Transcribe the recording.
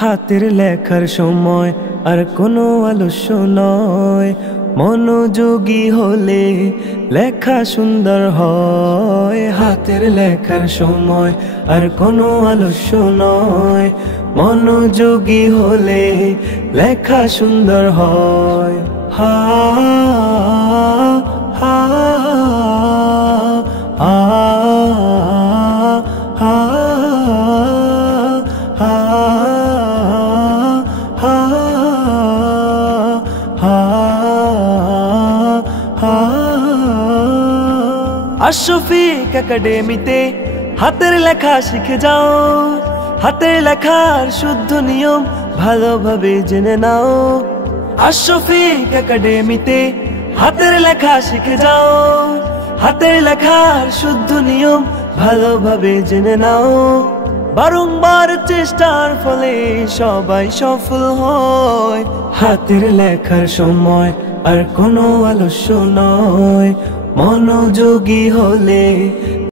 হাতের লেখার সময় আর কোনো আলস্য নয়, মনোযোগী হলে লেখা সুন্দর হয়। হাতের লেখার সময় আর কোনো আলস্য নয়, মনোযোগী হলে লেখা সুন্দর হয়। হা হা হা হা আশফিক একাডেমিতে হাতের লেখা শিখে যাও, হাতের লেখার শুদ্ধ নিয়ম ভালোভাবে জেনে নাও। আশফিক একাডেমিতে হাতের লেখা শিখে যাও, হাতের লেখার শুদ্ধ নিয়ম ভালোভাবে জেনে নাও। বারংবার চেষ্টার ফলে সবাই সফল হয়। হাতের লেখার সময় আর কোনো আলস্য নয়, মনোযোগী হলে